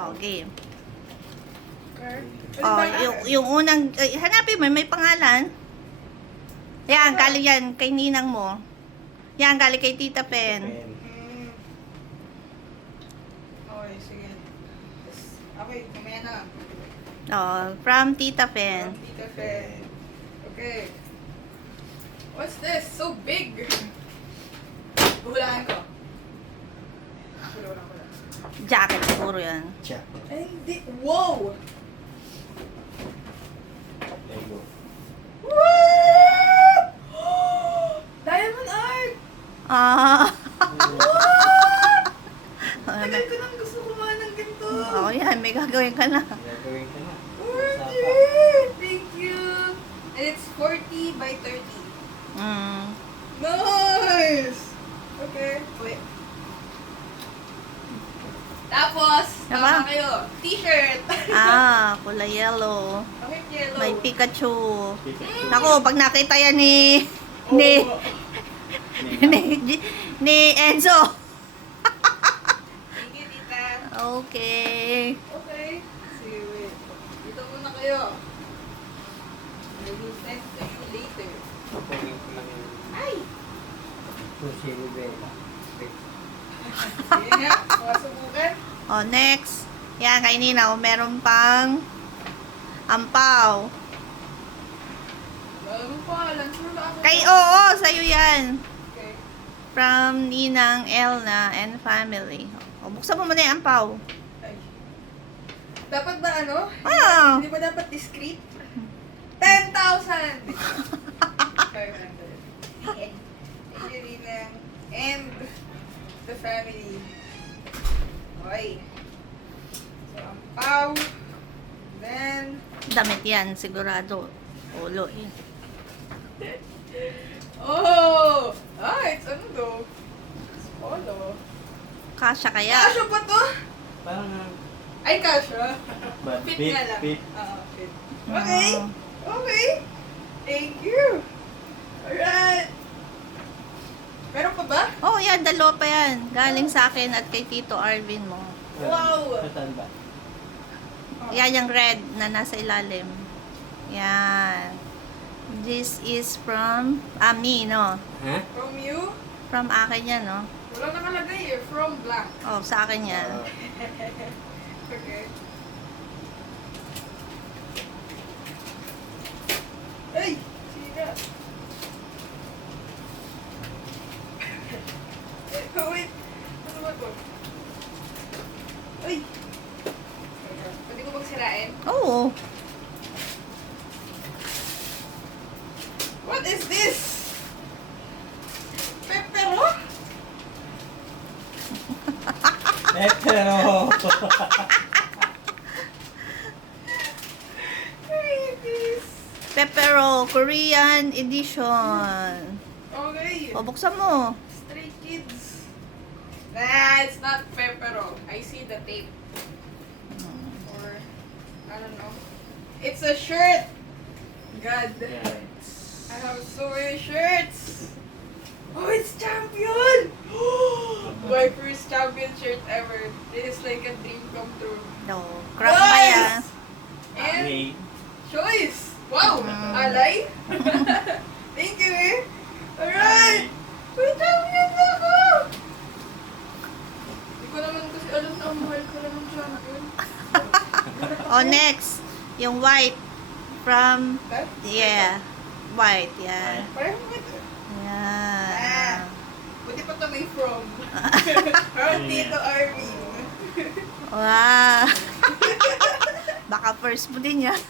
Oh, game. Card. Oh, yung unang, hanapin mo, may pangalan. Yan, galing yan, kay ninang mo. Yan, galing kay Tita Pen. Okay, sige. Okay, mamaya na. Oh, from Tita Pen. Tita Fe. Okay. What's this? So big! Hulaan ko. Hula. Jacket siguro yan. Check. Ay, hindi. Wow! There you go. What? Diamond art! Ah. What? Oh, Tagal ko nang gusto kumain ng ganito. oh, yan, may gagawin ka na. Gagawin ka na. Order! Thank you! And it's 40 by 30. Mm. Nice! Okay. Wait. Tapos, Diba? tama kayo. T-shirt. Ah, kulay yellow. Bakit yellow? May Pikachu. Pikachu. Naku, pag nakita yan ni Oh. ni Enzo. Thank you, tita. Okay. Okay. See, wait. Dito muna kayo. I will send to you later. Kukunin ko lang yung Ay! Rosie Bella. Sige nga. Masubukan. Oh, next. Yan, kay Nina. Meron pang ampaw. Ano pa? Lansuro na ako. Kay Oo, sa'yo yan. Okay. From Ninang Elna and family. O, buksan mo muna yung ampaw. Ay. Dapat ba ano? Ah. Hindi ba dapat discreet? 10,000! 500. And Angelina and the family. Okay. So, ang pau. Then, Damit yan, sigurado. Ulo eh. oh! Ah, it's ano daw? It's polo. Kasya kaya. Kasha pa to? Parang Ay, kasha. but Fit fit, nga lang. fit. Fit. Okay. Okay. Thank you. Alright. Meron pa ba? Oh, yan, dalawa pa yan. Galing sa akin at kay Tito Arvin mo. Wow. Saan ba? Yan yung red na nasa ilalim. Yan. This is from me, no? Ha? From you? From akin yan, no? Wala nakalagay eh. From blank. Oh, sa akin yan. Okay. Ay! Sina! Wait! Ano ba to? Ay! Pwede ko bang sirain? Oo. What is this? Pepero? Pero What is this? Pepero, Korean edition. Okay. O, buksan mo. Stray Kids. Nah, it's not Pepero. I see the tape. Or, I don't know. It's a shirt! God. I have so many shirts! Oh, it's champion! My first champion shirt ever. This is like a dream come true. No. Crop ba yan? And okay. choice! Wow! Alay? Thank you eh! Alright! May champion na ako! Hindi ko naman kasi alam na ang mahal ko lang ng champion. Oh, next. Yung white. From, That? yeah. White, yan. Parang ito. Yan. Buti pa ito may from. From Tito Arvin. Wow. Baka first mo din yan.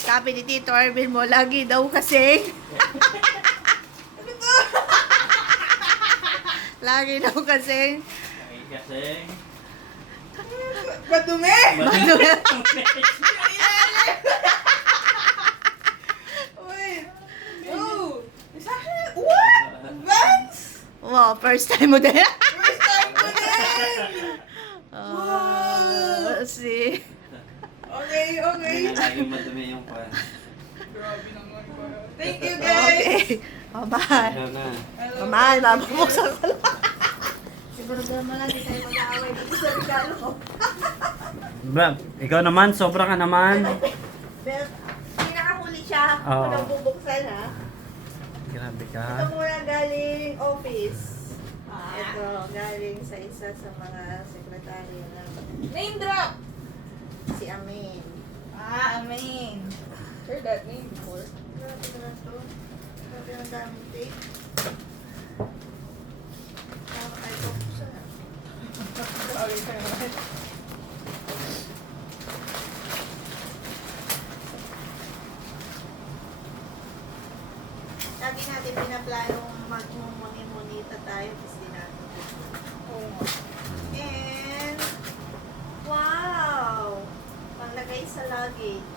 Sabi ni Tito Arvin mo, lagi daw kasi. Ano to? Lagi daw kasi. Kasi Madumi! Wait. Oh! It's actually, what? Vans? Wow, first time mo din. First time ko din! Wow. See? Okay, okay. Kaya laging madumi yung pan. Grabe naman ko. Thank you guys! Okay. Bye-bye. Ano na? Hello. Bye-bye. Babuksan ko lang. problema lang, hindi tayo mag-aaway dito sa regalo ko. Bra, ikaw naman, sobra ka naman. Pero, pinakahuli siya. Oo. Kung bubuksan ha. Grabe ka. Ito muna galing office. Ito, galing sa isa sa mga sekretaryo na Name drop! si Amin. Amin. Heard that name before. Grabe na to. Grabe ang daming tape. Tama kayo bubuksan ha. Sorry ka naman. Lagi natin pinaplanong mag-muni-munita tayo, tapos di natin. Oo nga. And, wow! Panglagay sa luggage.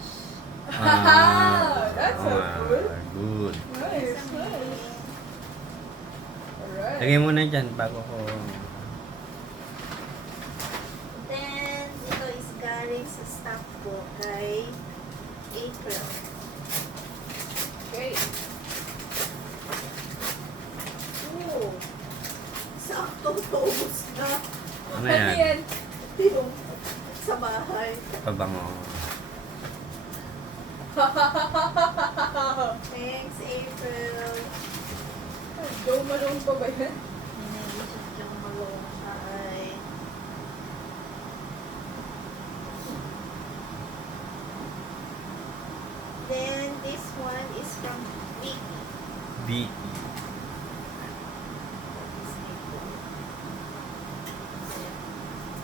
That's so cool. Good. Nice, nice. Alright. Lagay mo na dyan bago ko... Then, ito is galing sa staff ko kay April. Okay. Oo. Saktong taubos na. Ano yan? Yung sa bahay. Pabango. Thanks, April. Joe Malone pa ba yan? Ninilisip yung malungkay. Then, this one is from Vicky. Vicky.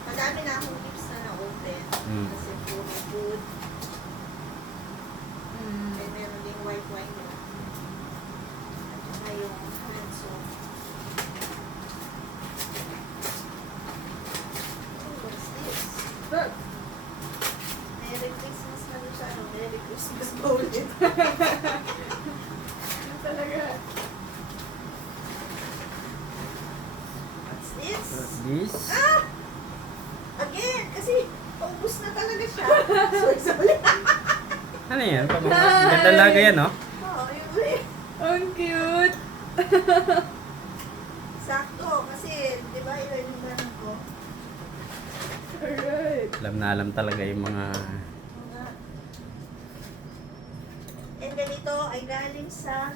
Madami na akong gifts na na-open. Mm. Kasi puro food. And meron ding white wine yun. At saka yung hand soap. Oh, what's this? Good. Merry Christmas na doon sa ano. Merry Christmas pa ulit. Ano talaga? What's this? This? Ah! Again! Kasi paubos na talaga siya. Sorry. Ano yan? Pabango. Ganda laga yan, no? Oo, yung rin. Ang cute. Sakto. Kasi, di ba, yun yung ganun ko. Alright. Alam na alam talaga yung mga... Mga... And ganito ay galing sa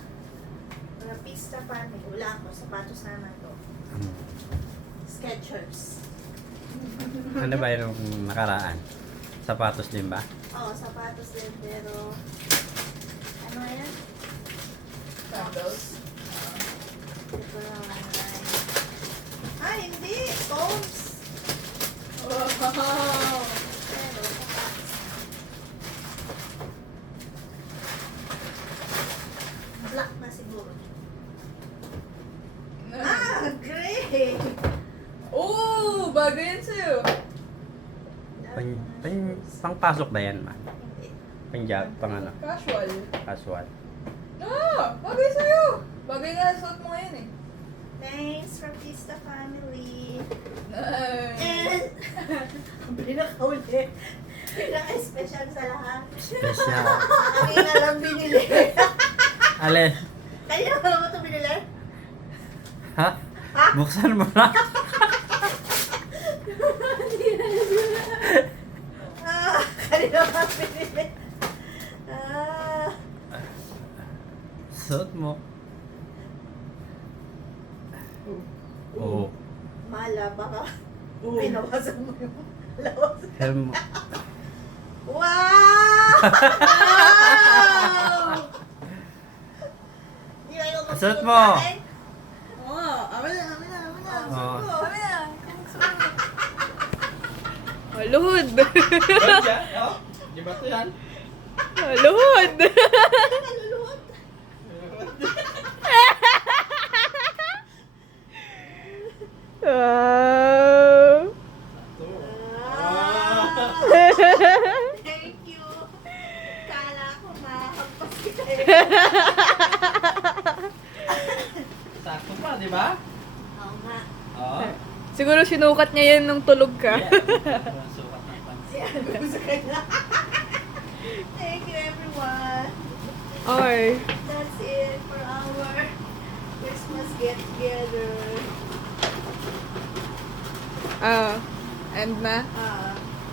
Rapista Family. Wala ako. Sapatos naman to. Skechers. Ano ba yung nakaraan? Sapatos din ba? Oo, sapatos din. Pero, ano yan? Sandals. Ito lang ang hindi! Tones! Wow. Pero, sapatos. Black na siguro. Great! Oh, bagay yan sa'yo. Pangpasok na yan, ma. Hindi. Panjab, pang ano, Casual. casual. Ah, bagay sa'yo. Bagay nga suot mo ngayon eh. Thanks, Rapista Family. Nice. And, ang pinakauli, pinaka-special sa lahat. Special. Kami na lang binili. Ale, Kaya na mo ito binili? ha? Buksan mo na. Kanina ka binili. Ah, Suot mo. Oo. mala, baka pinawasan mo yung lawas. Helm. Wow! Di ba yung Suot magsuot mo. sa akin? Oo, amin na. Oo. Suot ko. Maluhod. Oh, di ba ito yan? Maluhod. Naluluhod. Wow. Thank you. Kala ko makakagpas kita eh. Sakto pa, di ba? Oo nga. Oo. Siguro sinukat niya yan nung tulog ka. Sukat ng pants. Si ano sa kanya. Thank you everyone. Okay. That's it for our Christmas get together. End na?